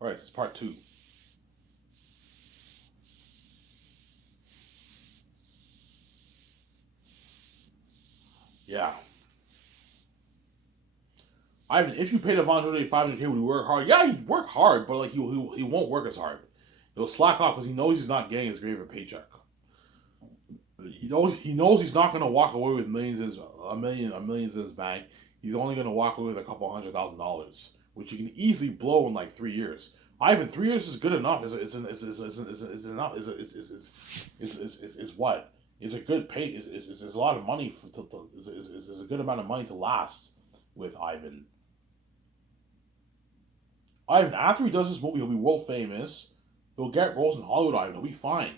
All right, this is part two. Yeah. Ivan, if you paid Avon 500K, would he work hard? Yeah, he'd work hard, but like he won't work as hard. He'll slack off because he knows he's not getting as great of a paycheck. He knows he's not going to walk away with millions in his bank. He's only going to walk away with a couple $100,000, which he can easily blow in like 3 years. Ivan, 3 years is good enough. Is enough. Is what? Is a good pay. Is a lot of money. Is a good amount of money to last with Ivan. Ivan, after he does this movie, he'll be world famous. He'll get roles in Hollywood. Ivan, he'll be fine.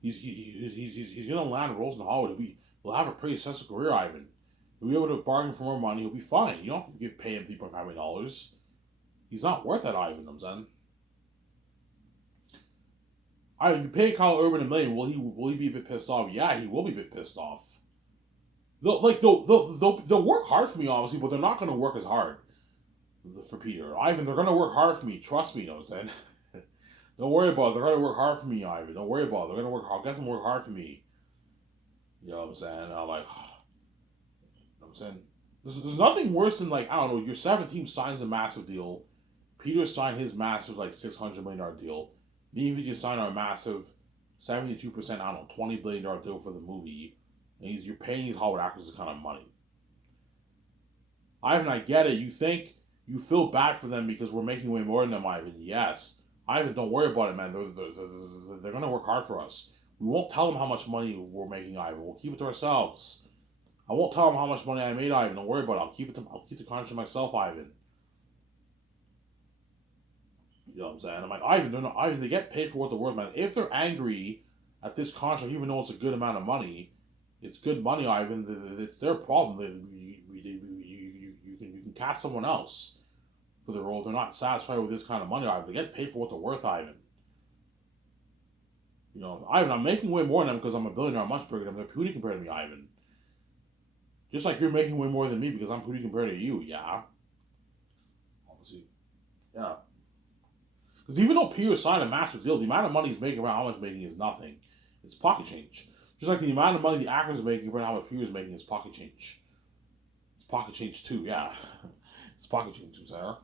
He's gonna land roles in Hollywood. He'll have a pretty successful career. Ivan, he'll be able to bargain for more money. He'll be fine. You don't have to pay him $3.5 million. He's not worth that, Ivan. I'm saying. Ivan, you pay Kyle Urban $1 million. Will he be a bit pissed off? Yeah, he will be a bit pissed off. They'll work hard for me, obviously, but they're not gonna work as hard for Peter. Ivan, they're gonna work hard for me. Trust me, you know what I'm saying? Don't worry about it. They're gonna work hard for me, Ivan. Don't worry about it. They're gonna work hard. Get them to work hard for me. You know what I'm saying? I'm like, you know what I'm saying? There's nothing worse than like I don't know. Your 17 signs a massive deal. Peter signed his massive like $600 million deal. Me and VJ signed our massive 72%. I don't know $20 billion deal for the movie. And you're paying these Hollywood actors this kind of money. Ivan, I get it. You think you feel bad for them because we're making way more than them, Ivan. Yes. Ivan, don't worry about it, man. They're going to work hard for us. We won't tell them how much money we're making, Ivan. We'll keep it to ourselves. I won't tell them how much money I made, Ivan. Don't worry about it. I'll keep the contract to myself, Ivan. You know what I'm saying? I'm like, Ivan, Ivan, they get paid for what they're worth, man. If they're angry at this contract, even though it's a good amount of money, it's good money, Ivan. It's their problem. You can cast someone else for the role. They're not satisfied with this kind of money, Ivan. They get paid for what they're worth, Ivan. You know, Ivan, I'm making way more than them because I'm a billionaire. I'm much bigger than them. They're puny compared to me, Ivan. Just like you're making way more than me because I'm puny compared to you, yeah. Obviously, yeah. Because even though Peter signed a massive deal, the amount of money he's making around how much he's making is nothing. It's pocket change. Just like the amount of money the actors are making around how much Peter's making is pocket change. It's pocket change too, yeah. It's pocket change, Sarah.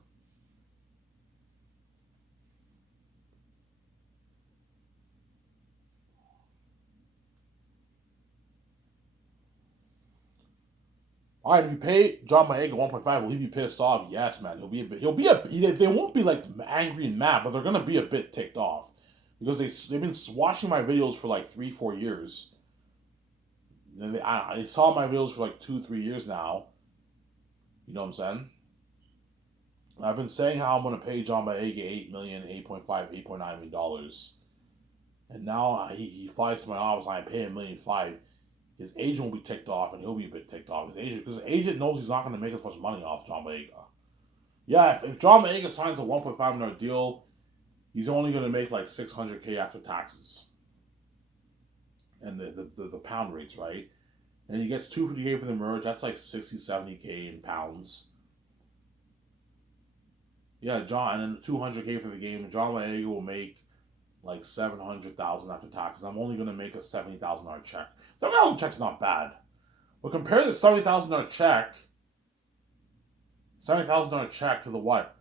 All right, if you pay John Boyega 1.5, will he be pissed off? Yes, man. They won't be like angry and mad, but they're gonna be a bit ticked off because they've been watching my videos for like 3-4 years. And they saw my videos for like 2-3 years now. You know what I'm saying? And I've been saying how I'm gonna pay John Boyega 8 million, 8.5, 8.9 million dollars, and now he flies to my office and I pay him $1.5 million. His agent will be ticked off, and he'll be a bit ticked off. His agent knows he's not going to make as much money off John Boyega. Yeah, if John Boyega signs a $1.5 million deal, he's only going to make like 600K after taxes and the pound rates, right? And he gets 250K for the merge. That's like 60, 70K in pounds. Yeah, John, and then 200K for the game. And John Boyega will make like 700,000 after taxes. I'm only going to make a $70,000 check. $70,000 check's not bad. But compare the $70,000 check, $70,000 check to the what?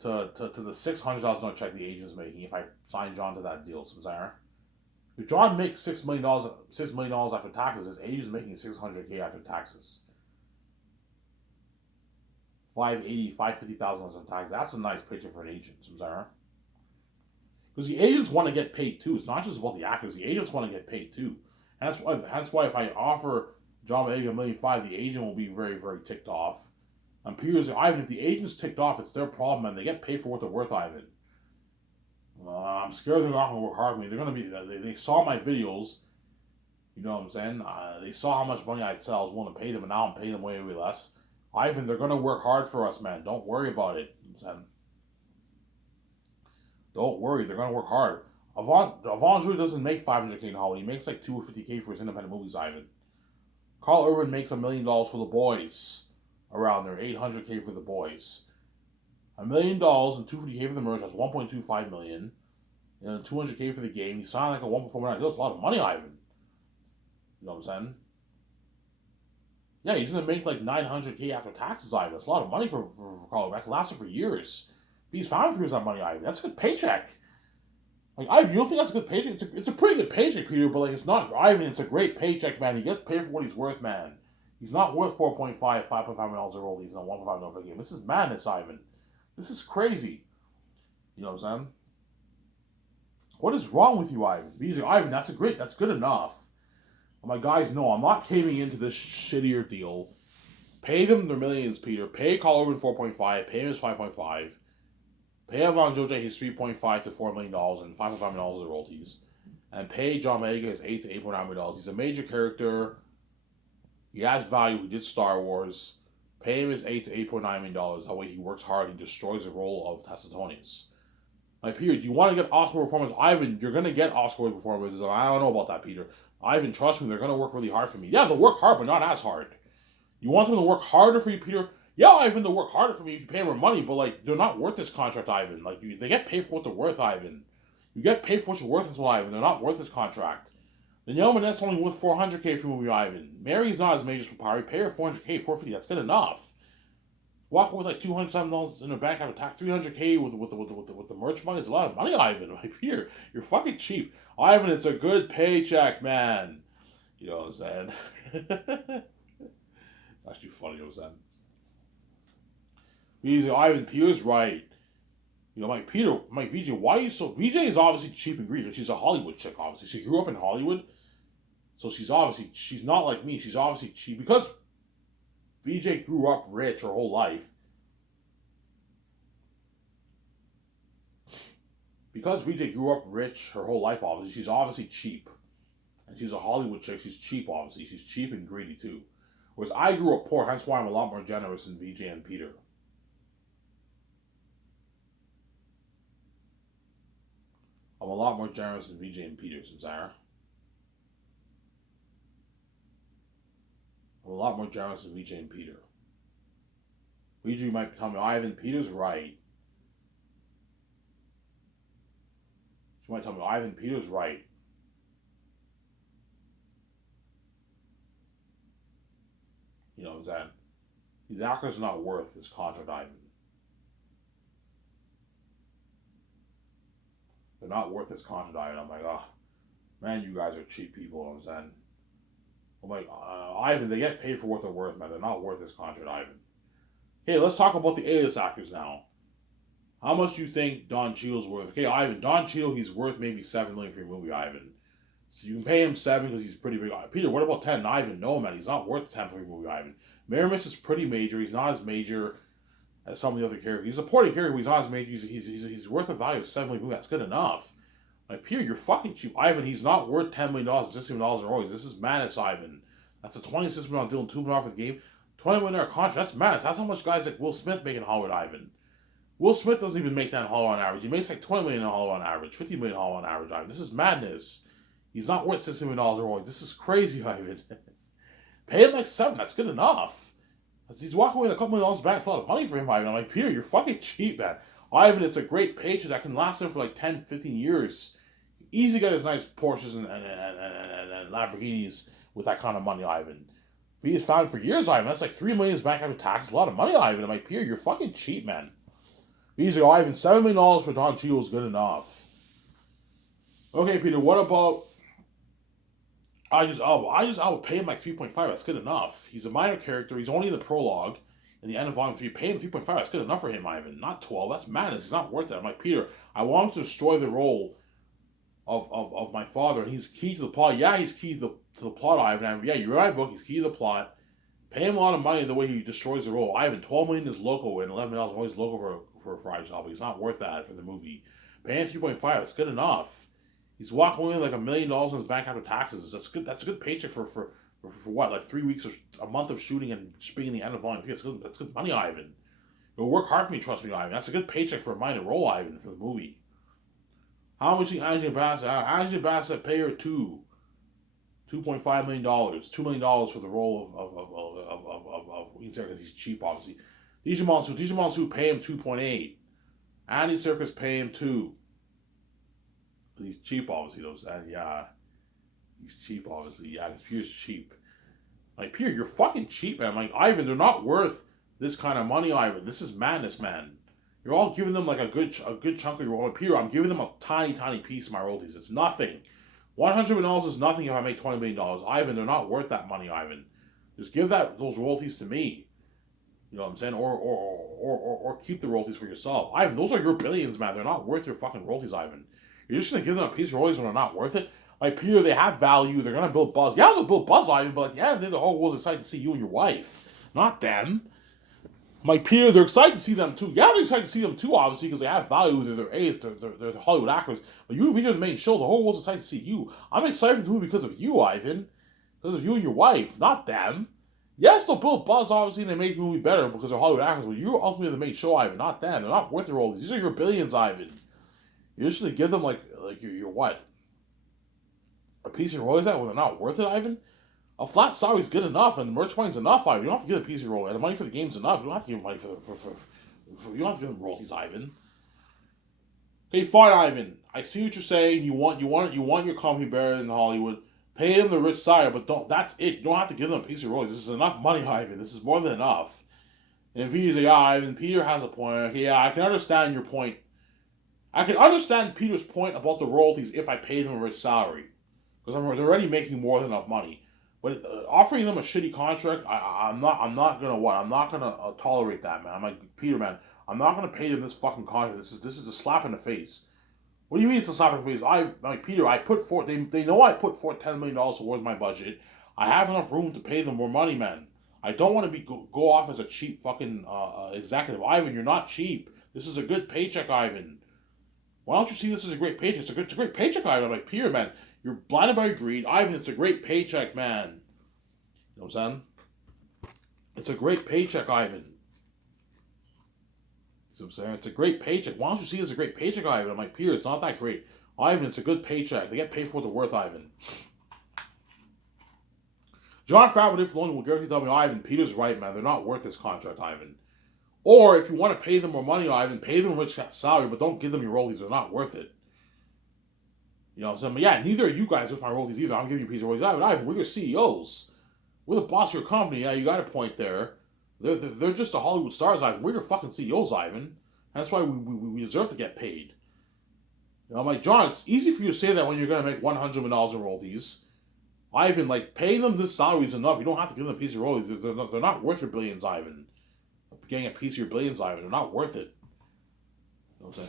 To the $600,000 check the agent's making if I sign John to that deal, Samsara. If John makes $6 million after taxes, his agent's making 600K after taxes. 550,000 on taxes. That's a nice picture for an agent, Samsara. Because the agents want to get paid too. It's not just about the actors. The agents want to get paid too. And that's why if I offer John Boyega $1.5 million, the agent will be very, very ticked off. And Peter's Ivan, if the agent's ticked off, it's their problem, and they get paid for what they're worth, Ivan. I'm scared they're not going to work hard for me. They're going to be. They saw my videos. You know what I'm saying? They saw how much money I'd sell. I was willing to pay them, and now I'm paying them way, way less. Ivan, they're going to work hard for us, man. Don't worry about it. Don't worry, they're going to work hard. Avon Drew doesn't make 500K in Hollywood. He makes like 250K for his independent movies, Ivan. Carl Urban makes $1 million for The Boys around there, 800K for The Boys. $1 million and $250K for the merch. That's $1.25 million. And $200K for the game. He signed like a 1.49 deal. It's a lot of money, Ivan. You know what I'm saying? Yeah, he's gonna make like $900K after taxes, Ivan. That's a lot of money for Carlo. That can last him for years. He's found for years that money, Ivan. That's a good paycheck. Like Ivan, you don't think that's a good paycheck? It's a pretty good paycheck, Peter. But like, it's not Ivan. It's a great paycheck, man. He gets paid for what he's worth, man. He's not worth 5.5 million dollars a royalties in a 1.5 million for a game. This is madness, Ivan. This is crazy. You know what I'm saying? What is wrong with you, Ivan? Because Ivan, that's good enough. I'm like, guys, no, I'm not caving into this shittier deal. Pay them their millions, Peter. Pay Carl Urban 4.5. Pay him his 5.5. Pay Ivan Jose his $3.5 to $4 million and $5.5 million of royalties. And pay John Boyega his $8 to $8.9 million. He's a major character. He has value. He did Star Wars. Pay him his $8 to $8.9 million. That way he works hard and destroys the role of Tessitonius. Like, Peter, do you want to get Oscar performance? Ivan, you're going to get Oscar performances. I don't know about that, Peter. Ivan, trust me, they're going to work really hard for me. Yeah, they'll work hard, but not as hard. You want them to work harder for you, Peter? Yeah, Ivan, they'll work harder for me if you pay them more money, but, like, they're not worth this contract, Ivan. Like, they get paid for what they're worth, Ivan. You get paid for what you're worth as well, Ivan. They're not worth this contract. Danielle Manette's only worth $400K for the movie, Ivan. Mary's not as major as Papari. Pay her $400K, $450. That's good enough. Walk with like $207 in the bank after tax, $300K with the merch money. It's a lot of money, Ivan. Like, here, you're fucking cheap, Ivan. It's a good paycheck, man. You know what I'm saying? Actually, funny. You know what I'm saying? He's Ivan. Peter's right. You know, Mike VJ. Why are you so? VJ is obviously cheap and greedy. She's a Hollywood chick. Obviously, she grew up in Hollywood, so she's not like me. She's obviously cheap because VJ grew up rich her whole life. Because VJ grew up rich her whole life, obviously, she's obviously cheap. And she's a Hollywood chick. She's cheap, obviously. She's cheap and greedy, too. Whereas I grew up poor, hence why I'm a lot more generous than VJ and Peter. I'm a lot more generous than VJ and Peter, Sarah. I'm a lot more generous than VJ and Peter. VJ might tell me, Ivan, Peter's right. She might tell me, Ivan, Peter's right. You know what I'm saying? These actors are not worth this contract, Ivan. They're not worth this contract, Ivan. I'm like, oh, man, you guys are cheap people, you know what I'm saying? I'm like, Ivan, they get paid for what they're worth, man. They're not worth this contract, Ivan. Okay, let's talk about the A-list actors now. How much do you think Don Cheadle's worth? Okay, Ivan, Don Cheadle, he's worth maybe $7 million for your movie, Ivan. So you can pay him 7 because he's pretty big. Peter, what about 10? Ivan, no, man, he's not worth 10 for your movie, Ivan. Maramis is pretty major. He's not as major as some of the other characters. He's a supporting character, but he's not as major. He's worth a value of $7 million. That's good enough. Like, Peter, you're fucking cheap. Ivan, he's not worth $10 million, $16 million in royalties. This is madness, Ivan. That's a $26 million deal and $2 million for the game. $20 million contract. That's madness. That's how much guys like Will Smith make in Hollywood, Ivan. Will Smith doesn't even make that in Hollywood on average. He makes like $20 million in Hollywood on average, $50 million in Hollywood on average, Ivan. This is madness. He's not worth $16 million in royalties. This is crazy, Ivan. Pay him like 7. That's good enough. He's walking away with a couple $1 million back. It's a lot of money for him, Ivan. I'm like, Peter, you're fucking cheap, man. Ivan, it's a great paycheck that can last him for like 10, 15 years. Easy get his nice Porsches and Lamborghinis with that kind of money, Ivan. If he's found for years, Ivan, that's like $3 million back after tax. A lot of money, Ivan. I'm like, Peter, you're fucking cheap, man. Easy, Ivan. $7 million for Don Cheadle is good enough. Okay, Peter, what about Idris Elba? Idris Elba, pay him like 3.5. That's good enough. He's a minor character. He's only in the prologue. In the end of Volume 3, pay him 3.5. That's good enough for him, Ivan. Not 12. That's madness. He's not worth that. I'm like, Peter, I want him to destroy the role of my father, and he's key to the plot. Yeah, he's key to the plot, Ivan. Yeah, you read my book. He's key to the plot. Pay him a lot of money the way he destroys the role. Ivan, $12 million is loco, and $11 million is loco for Idris Elba. He's not worth that for the movie. Pay him 3.5. That's good enough. He's walking away with like $1 million in his bank after taxes. That's good. That's a good paycheck for what, like 3 weeks or a month of shooting and being the end of Volume 3. That's good money, Ivan. You'll work hard for me, trust me, Ivan. That's a good paycheck for a minor role, Ivan, for the movie. How much do you think Angela Bassett? Angela Bassett pay her $2.5 million, $2 million for the role of because he's cheap, obviously. DJ Monsoon pay him 2.8. Andy Serkis pay him 2. He's cheap, obviously, though. And yeah, he's cheap, obviously. Yeah, because Pierre's cheap. Like, Pierre, you're fucking cheap, man. I'm like, Ivan, they're not worth this kind of money, Ivan. This is madness, man. You're all giving them like a good chunk of your royalties. Pierre, I'm giving them a tiny piece of my royalties. It's nothing. $100 million is nothing if I make $20 million. Ivan, they're not worth that money, Ivan. Just give those royalties to me. You know what I'm saying? Or keep the royalties for yourself. Ivan, those are your billions, man. They're not worth your fucking royalties, Ivan. You're just gonna give them a piece of royalties when they're not worth it? Like, Peter, they have value. They're gonna build buzz. Yeah, they'll build buzz, Ivan, but at the end of the day, the whole world's excited to see you and your wife. Not them. My peers, they're excited to see them too. Yeah, they're excited to see them too, obviously, because they have value. They're A's, they're Hollywood actors. But you featured the main show. The whole world's excited to see you. I'm excited for the movie because of you, Ivan. Because of you and your wife, not them. Yes, they'll build buzz, obviously, and they make the movie better because they're Hollywood actors. But you're ultimately the main show, Ivan, not them. They're not worth your roles. These are your billions, Ivan. You're just gonna give them like your what? A piece of your royalties that when they're not worth it, Ivan? A flat salary is good enough, and the merch money's enough, Ivan. You don't have to give a piece of your royalty, and the money for the game's enough. You don't have to give them money for you don't have to give them royalties, Ivan. Okay, fine, Ivan. I see what you're saying. You want your company better in Hollywood. Pay them the rich salary, but don't. That's it. You don't have to give them a piece of your royalties. This is enough money, Ivan. This is more than enough. And if he's like, yeah, Ivan, Peter has a point. Okay, yeah, I can understand your point. I can understand Peter's point about the royalties if I pay them a rich salary, because they're already making more than enough money. But offering them a shitty contract, I'm not gonna tolerate that, man. I'm like, Peter, man, I'm not gonna pay them this fucking contract. This is a slap in the face. What do you mean it's a slap in the face? Peter, I put forth. They know I put forth $10 million towards my budget. I have enough room to pay them more money, man. I don't want to go off as a cheap fucking executive. Ivan, you're not cheap. This is a good paycheck, Ivan. Why don't you see this as a great paycheck? It's a great paycheck, Ivan. I'm like, Peter, man, you're blinded by greed. Ivan, it's a great paycheck, man. You know what I'm saying? It's a great paycheck, Ivan. You know what I'm saying? It's a great paycheck. Why don't you see it as a great paycheck, Ivan? I'm like, Peter, it's not that great. Ivan, it's a good paycheck. They get paid for what they're worth, Ivan. Jon Favreau and Filoni will guarantee tell me, Ivan, Peter's right, man. They're not worth this contract, Ivan. Or if you want to pay them more money, Ivan, pay them a rich salary, but don't give them your royalties. They're not worth it. You know what I'm saying? But yeah, neither are you guys with my royalties either. I'm giving you a piece of royalties. Ivan, we're your CEOs. We're the boss of your company. Yeah, you got a point there. They're just the Hollywood stars, Ivan. We're your fucking CEOs, Ivan. That's why we deserve to get paid. You know, I'm like, John, it's easy for you to say that when you're going to make $100 million in royalties. Ivan, like, pay them this salary is enough. You don't have to give them a piece of royalties. They're not worth your billions, Ivan. Getting a piece of your billions, Ivan. They're not worth it. You know what I'm saying?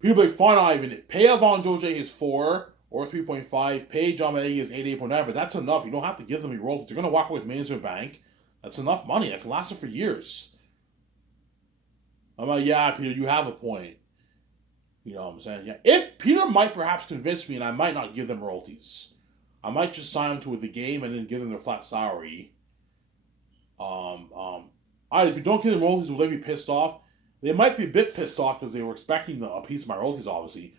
People be like, fine, Ivan. Pay Avon Jose his 4 or 3.5. Pay John Mulaney his 8.9. But that's enough. You don't have to give them your royalties. They're going to walk away with millions in the bank. That's enough money. That can last them for years. I'm like, yeah, Peter, you have a point. You know what I'm saying? Yeah. If Peter might perhaps convince me and I might not give them royalties. I might just sign them to the game and then give them their flat salary. If you don't give them royalties, will they be pissed off? They might be a bit pissed off because they were expecting a piece of my royalties, obviously.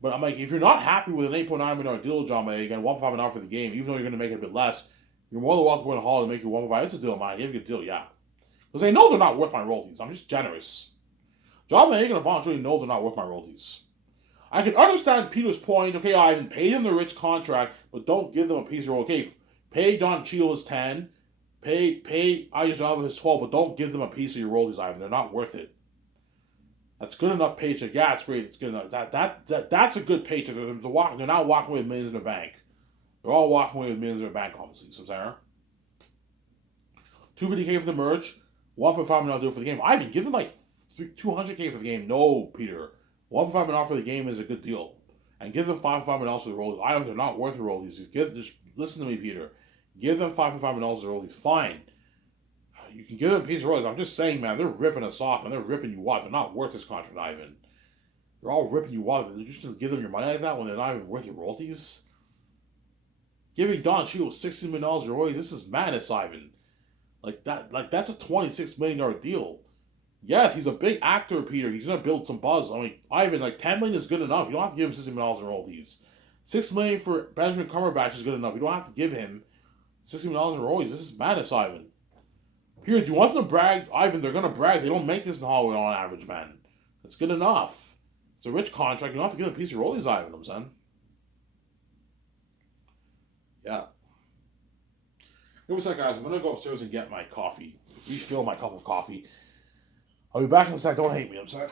But I'm like, if you're not happy with an $8.9 million deal, John May, again, $1.5 million for the game, even though you're going to make it a bit less, you're more than welcome to go to Hall and make your $1.5 million. It's a deal, man. I gave you a good deal, yeah. Because they know they're not worth my royalties. I'm just generous. John May and Avon Jose know they're not worth my royalties. I can understand Peter's point. Okay, Ivan, pay them the rich contract, but don't give them a piece of royalty. Okay, pay Don Cheadle his 10. Pay Idris Elba his 12, but don't give them a piece of your royalties, Ivan. They're not worth it. That's good enough paycheck. Yeah, it's great. It's good enough. That's a good paycheck. They're not walking away with millions in the bank. They're all walking away with millions in the bank, obviously. So, Sarah. $250K for the merch. $1.5 million deal for the game. Ivan, give them like $200K for the game. No, Peter. $1.5 million for the game is a good deal. And give them $5.5 million for the royalties. Items are not worth the royalties. Just listen to me, Peter. Give them $5.5 million for royalties. Fine. You can give them a piece of royalties. I'm just saying, man, they're ripping us off, and they're ripping you off. They're not worth this contract, Ivan. They're all ripping you off. They're just going to give them your money like that when they're not even worth your royalties? Giving Don Cheadle $16 million in royalties, this is madness, Ivan. That's a $26 million deal. Yes, he's a big actor, Peter. He's going to build some buzz. I mean, Ivan, like, $10 million is good enough. You don't have to give him $60 million in royalties. $6 million for Benjamin Cumberbatch is good enough. You don't have to give him $60 million in royalties. This is madness, Ivan. Here, do you want them to brag, Ivan? They're gonna brag. They don't make this in Hollywood on average, man. That's good enough. It's a rich contract. You don't have to give them a piece of rollies, Ivan. I'm saying. Yeah. Give me a sec, guys. I'm gonna go upstairs and get my coffee. Refill my cup of coffee. I'll be back in a sec. Don't hate me. I'm saying.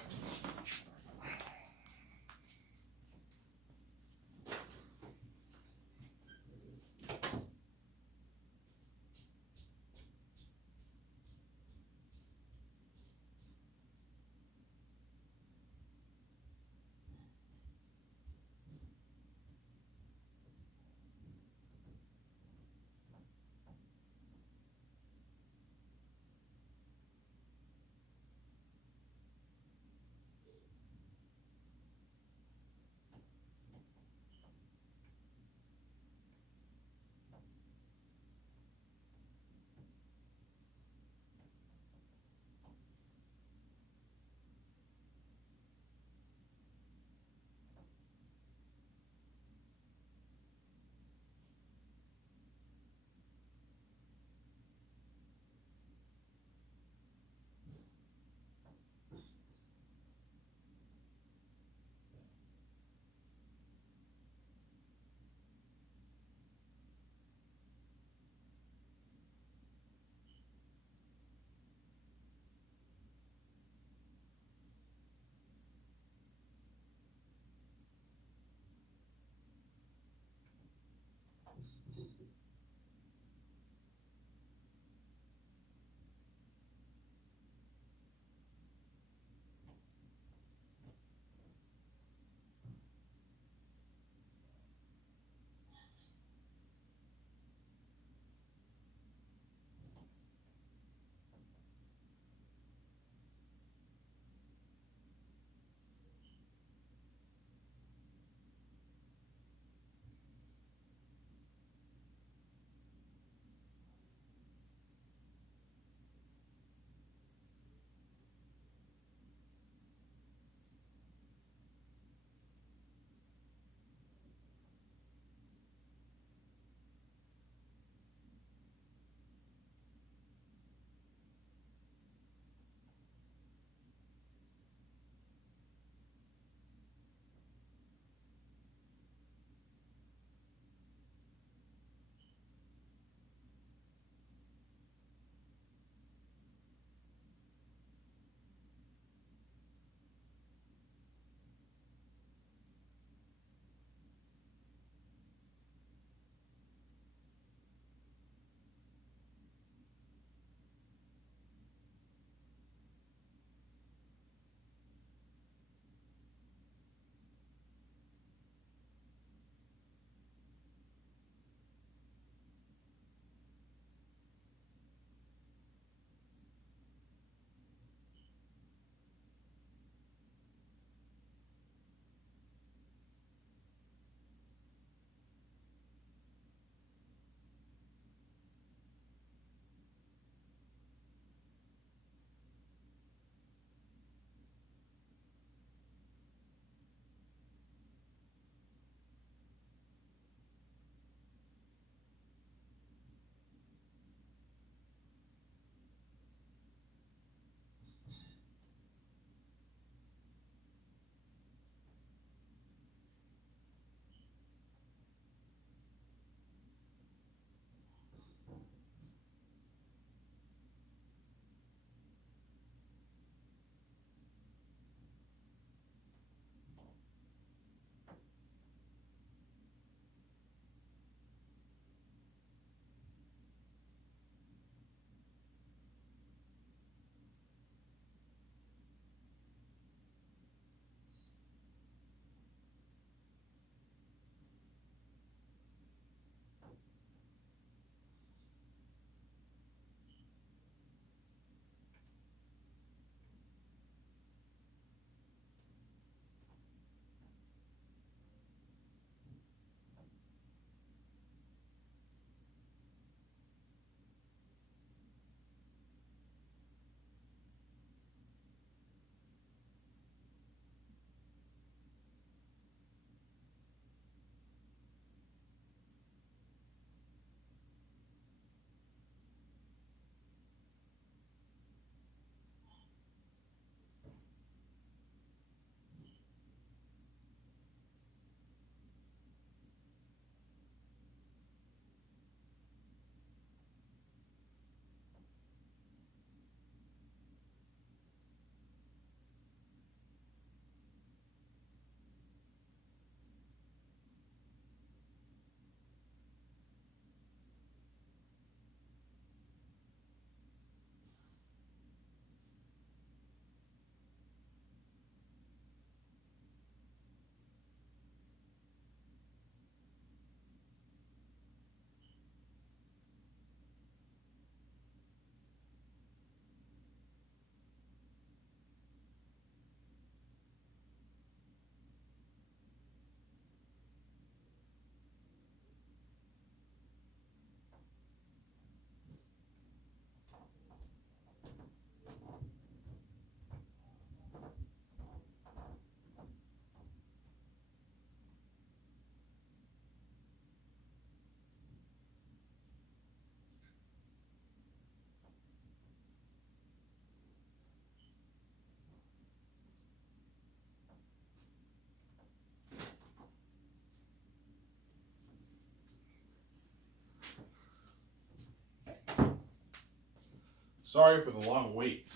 Sorry for the long wait.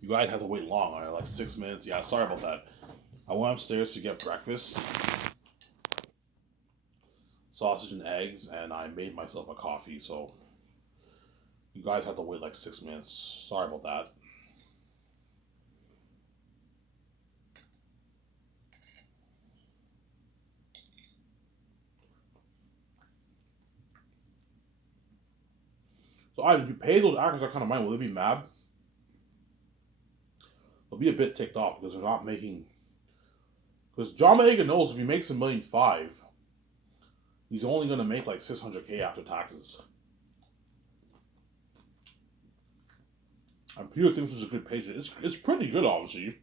You guys had to wait long. Like 6 minutes. Yeah, sorry about that. I went upstairs to get breakfast, sausage and eggs, and I made myself a coffee. So you guys had to wait like 6 minutes. Sorry about that. So Ivan, if you pay those actors that kind of money, will they be mad? They'll be a bit ticked off because they're not making. Because John Boyega knows if he makes $1.5 million, he's only gonna make like 600K after taxes. And Peter thinks it's a good paycheck. It's pretty good, obviously.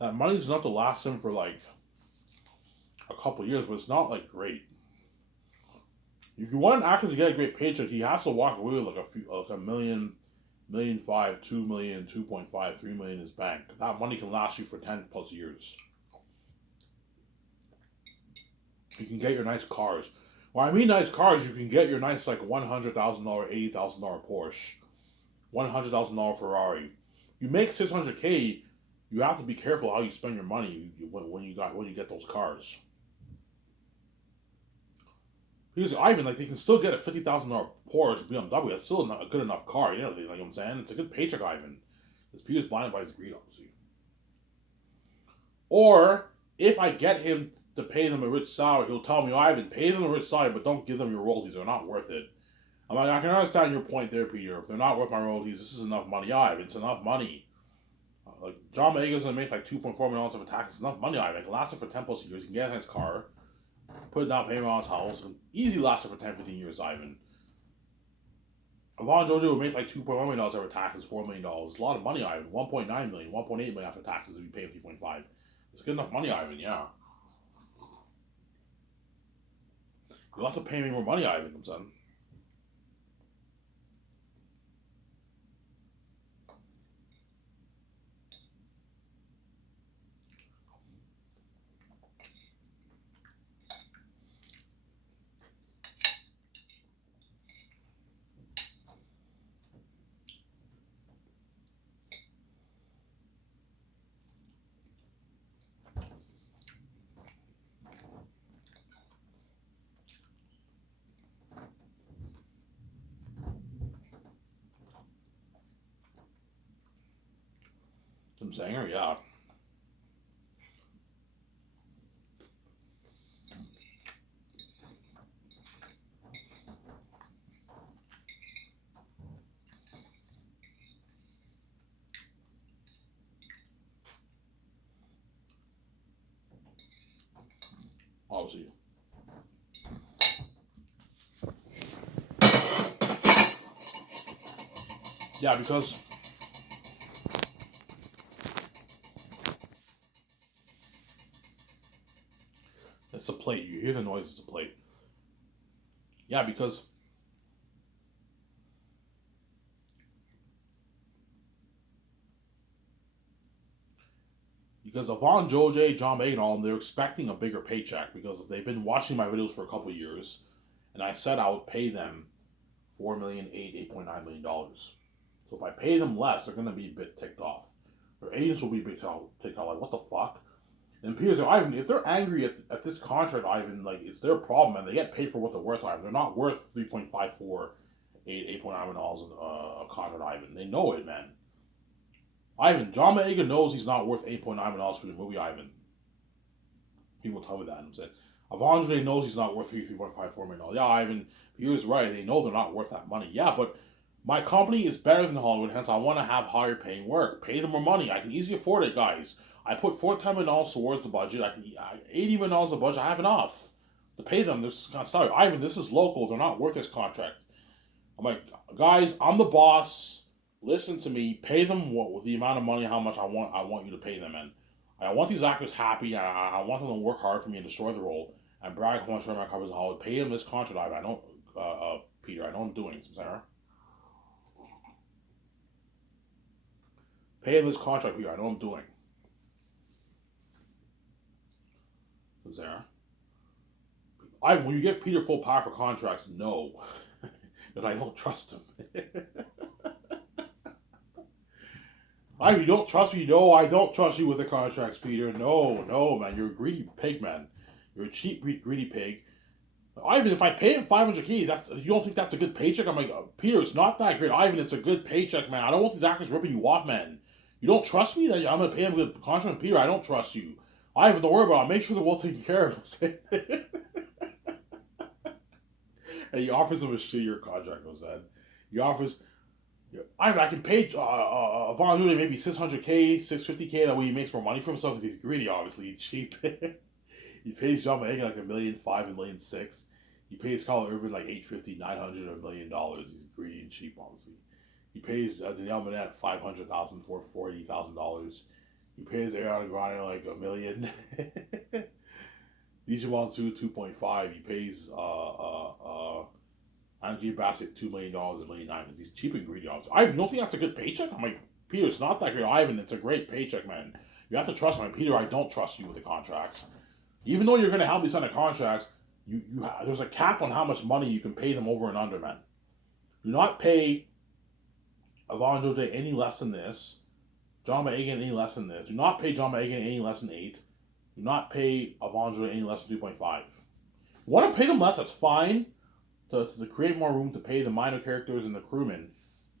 That money's enough to last him for like a couple years, but it's not like great. If you want an actor to get a great paycheck, he has to walk away with like a million, million five, 2 million, 2.5, 3 million in his bank. That money can last you for 10 plus years. You can get your nice cars. When I mean nice cars, you can get your nice like $100,000, $80,000 Porsche, $100,000 Ferrari. You make 600K, you have to be careful how you spend your money when you get those cars. Because Ivan, like they can still get a $50,000 Porsche BMW. That's still a good enough car. You know, like what I'm saying, it's a good paycheck, Ivan. This Peter's blinded by his greed, obviously. Or if I get him to pay them a rich salary, he'll tell me, Ivan, pay them a rich salary, but don't give them your royalties. They're not worth it. I'm like, I can understand your point there, Peter. If they're not worth my royalties, this is enough money. Yeah, Ivan, it's enough money. Like John Boyega's gonna make like $2.4 million of taxes. It's enough money, Ivan. It can last him for 10 plus years. He can get a nice car, put a down payment on his house, and easily last him for 10, 15 years, Ivan. Avon Jojo would make like $2.1 million after taxes, $4 million. It's a lot of money, Ivan. 1.9 million, 1.8 million after taxes if you pay him 2.5. It's good enough money, Ivan. Yeah. You'll have to pay me more money, Ivan. I'm saying. I'm saying, or yeah. Obviously. Yeah, because it's the plate. You hear the noise, it's the plate. Yeah, because Avon Joje, John Boyega, and all of them, they're expecting a bigger paycheck because they've been watching my videos for a couple of years, and I said I would pay them 4 million, 8.9 million dollars. So if I pay them less, they're gonna be a bit ticked off. Their agents will be a bit ticked off, like what the fuck. And Peter's like, Ivan, if they're angry at this contract, Ivan, like it's their problem, and they get paid for what they're worth, Ivan. They're not worth 3.54, 8.9 million dollars a contract, Ivan. They know it, man. Ivan, John Boyega knows he's not worth 8.9 million dollars for the movie, Ivan. People tell me that. I'm saying, Avondre knows he's not worth 3.54 million dollars. Yeah, Ivan, he was right. They know they're not worth that money. Yeah, but my company is better than Hollywood, hence I want to have higher paying work. Pay them more money. I can easily afford it, guys. I put $410 million towards the budget. I can $80 million the budget. I have enough to pay them this kind of salary. Ivan, this is local. They're not worth this contract. I'm like, guys, I'm the boss. Listen to me. Pay them the amount of money how much I want. I want you to pay them, and I want these actors happy. I want them to work hard for me and destroy the role and brag how much my covers in Hollywood. Pay them this contract. I don't, Peter. I know I'm doing, Sarah. Pay them this contract, Peter. I know I'm doing, Sarah. when you give Peter full power for contracts, no, because I don't trust him. You don't trust me? No, I don't trust you with the contracts, Peter. No, no, man, you're a greedy pig, man. You're a cheap, greedy pig. Ivan, if I pay him 500K, you don't think that's a good paycheck? I'm like, Peter, it's not that great. Ivan, it's a good paycheck, man. I don't want these actors ripping you off, man. You don't trust me that I'm gonna pay him a good contract, Peter? I don't trust you. Ivan, don't worry about it. I'll make sure they're well taken care of. And he offers him a shittier contract, Roseanne. He offers, I can pay Von Julia maybe 600K, 650K. That way he makes more money for himself because he's greedy, obviously. He's cheap. He pays John Boyega like $1.5 million, $1.6 million. He pays Kyle Irvin like $850, $900, $1 million. He's greedy and cheap, obviously. He pays Danielle Minette $500,000 for $40,000. He pays Ariana Grande like $1 million. DJ Monsoon 2.5. He pays Angie Bassett $2 million, $1.9 million. He's cheap and greedy, obviously. I don't think that's a good paycheck. I'm like, Peter, it's not that great. Ivan, it's a great paycheck, man. You have to trust me. Peter, I don't trust you with the contracts. Even though you're going to help me sign the contracts, there's a cap on how much money you can pay them over and under, man. Do not pay Yvonne Jose any less than this. John Boyega any less than this. Do not pay John Boyega any less than 8. Do not pay Yvonne Jose any less than 3.5. You want to pay them less, that's fine. To create more room to pay the minor characters and the crewmen.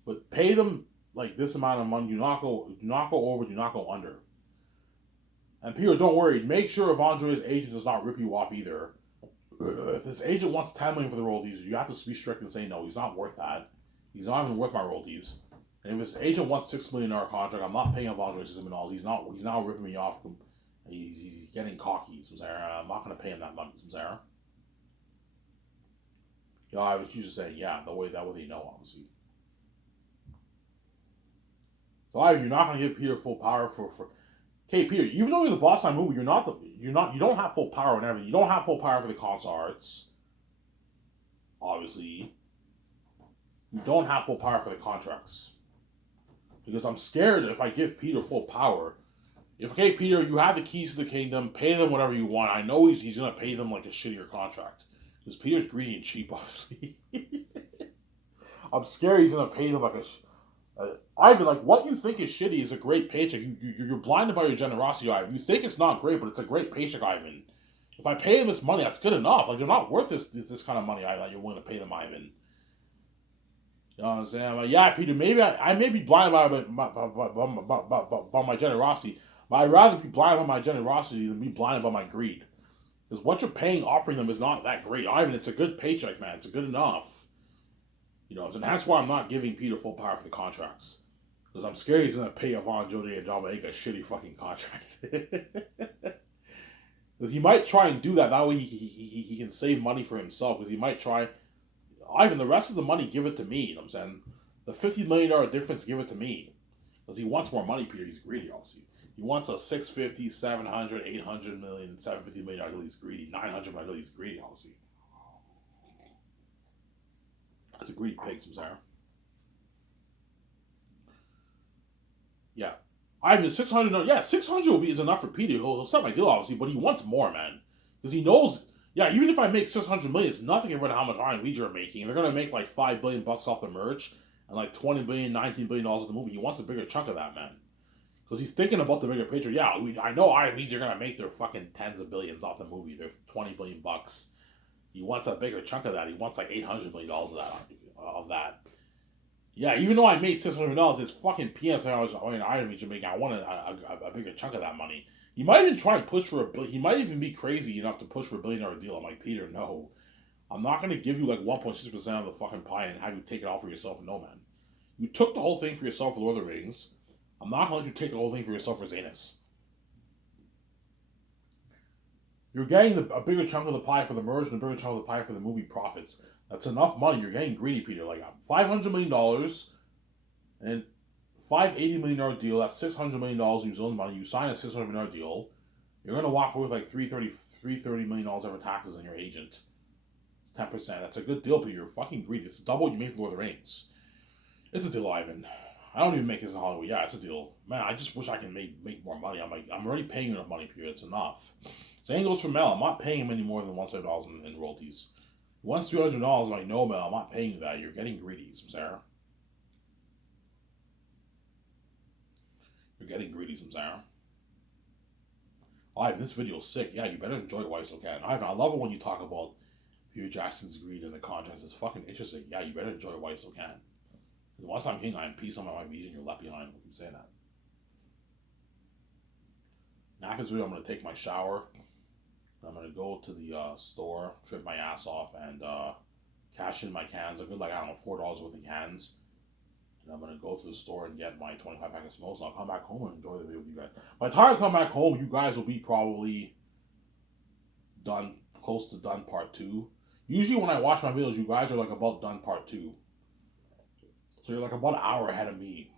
But pay them like this amount of money. Do not go over, do not go under. And Peter, don't worry. Make sure Yvonne Joy's agent does not rip you off either. If his agent wants $10 million for the royalties, you have to be strict and say no. He's not worth that. He's not even worth my royalties. And if his agent wants $6 million contract, I'm not paying Yvonne Joy $6 million. He's not ripping me off. He's getting cocky. I'm not going to pay him that money. I would choose to say yeah. That way they know, obviously. So you're not going to give Peter full power for. Okay, Peter, even though you're the boss on the movie, you don't have full power on everything. You don't have full power for the consorts. Obviously. You don't have full power for the contracts. Because I'm scared that if I give Peter full power, okay, Peter, you have the keys to the kingdom, pay them whatever you want. I know he's gonna pay them like a shittier contract. Because Peter's greedy and cheap, obviously. I'm scared he's gonna pay them like Ivan, like, what you think is shitty is a great paycheck. You're blinded by your generosity, Ivan. You think it's not great, but it's a great paycheck, Ivan. If I pay them this money, that's good enough. Like, they're not worth this kind of money, Ivan, that you're willing to pay them, Ivan. You know what I'm saying? I'm like, yeah, Peter, maybe I may be blinded by my generosity, but I'd rather be blinded by my generosity than be blinded by my greed. Because what you're offering them is not that great. Ivan, it's a good paycheck, man. It's good enough. And that's why I'm not giving Peter full power for the contracts. Because I'm scared he's going to pay Yvonne Jody and John Boyega a shitty fucking contract. Because he might try and do that. That way he can save money for himself. Because he might try. Ivan, the rest of the money, give it to me. You know what I'm saying? The $50 million difference, give it to me. Because he wants more money, Peter. He's greedy, obviously. He wants a $650, $700, $800 million, $750 million. He's greedy. $900 million. He's greedy, obviously. It's a greedy pig, Sarah. Yeah. Ivan, 600, yeah, 600 is enough for Peter. He'll set my deal, obviously, but he wants more, man. Because he knows, yeah, even if I make 600 million, it's nothing compared to how much Iron Legion are making. They're going to make like $5 billion off the merch and like $20 billion, $19 billion off the movie. He wants a bigger chunk of that, man. Because he's thinking about the bigger picture. Yeah, I know Iron Legion are going to make their fucking tens of billions off the movie. They're $20 billion. He wants a bigger chunk of that. He wants like $800 million of that. Yeah, even though I made $600 million, it's fucking peanuts. Iron Legion making. I want a bigger chunk of that money. He might even try and push for a billion. He might even be crazy enough to push for $1 billion deal. I'm like, Peter, no. I'm not going to give you like 1.6% of the fucking pie and have you take it all for yourself. No, man. You took the whole thing for yourself for Lord of the Rings. I'm not going to let you take the whole thing for yourself for Zanus. You're getting a bigger chunk of the pie for the merge and a bigger chunk of the pie for the movie profits. That's enough money. You're getting greedy, Peter. Like $500 million and $580 million deal. That's $600 million New Zealand money. You sign a $600 million deal. You're going to walk away with like $330 million over taxes on your agent. It's 10%. That's a good deal, Peter. You're fucking greedy. It's double what you made for Lord of the Rings. It's a deal, Ivan. I don't even make this in Hollywood. Yeah, it's a deal. Man, I just wish I could make more money. I'm already paying you enough money, Peter. It's enough. Same goes for Mel. I'm not paying him any more than $170 in royalties. Once $300, I'm like, no, Mel, I'm not paying you that. You're getting greedy, Samsara. You're getting greedy, Samsara. Alright, this video's sick. Yeah, you better enjoy it while you still can. I love it when you talk about Peter Jackson's greed in the contracts. It's fucking interesting. Yeah, you better enjoy it while you still can. Once I'm king, I am peace on my vision. You're left behind. I'm saying that. Now after this video, I'm gonna take my shower. I'm gonna go to the store, trip my ass off, and cash in my cans. A good, like, I don't know, $4 worth of cans. And I'm gonna go to the store and get my 25 pack of smokes. And I'll come back home and enjoy the video with you guys. By the time I come back home, you guys will be probably done, close to done part 2. Usually when I watch my videos, you guys are like about done part 2. So you're like about an hour ahead of me.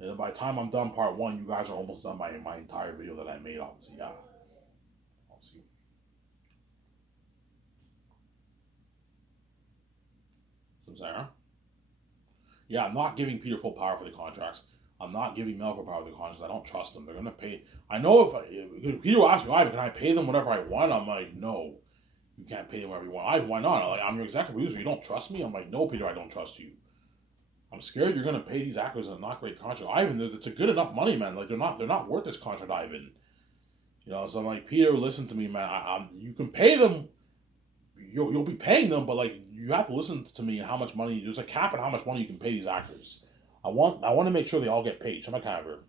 And by the time I'm done part 1, you guys are almost done my entire video that I made, obviously. Yeah. Obviously. Sarah? Yeah, I'm not giving Peter full power for the contracts. I'm not giving Mel full power for the contracts. I don't trust them. They're gonna pay. I know if Peter will ask me, can I pay them whatever I want? I'm like, no, you can't pay them whatever you want. Why not? I'm your executive producer. You don't trust me? I'm like, no, Peter, I don't trust you. I'm scared you're gonna pay these actors a not great contract. Ivan, it's a good enough money, man. Like they're not worth this contract, Ivan. You know, so I'm like, Peter, listen to me, man. You can pay them. You'll be paying them, but like you have to listen to me and how much money. There's a cap on how much money you can pay these actors. I want to make sure they all get paid. Shut my cover.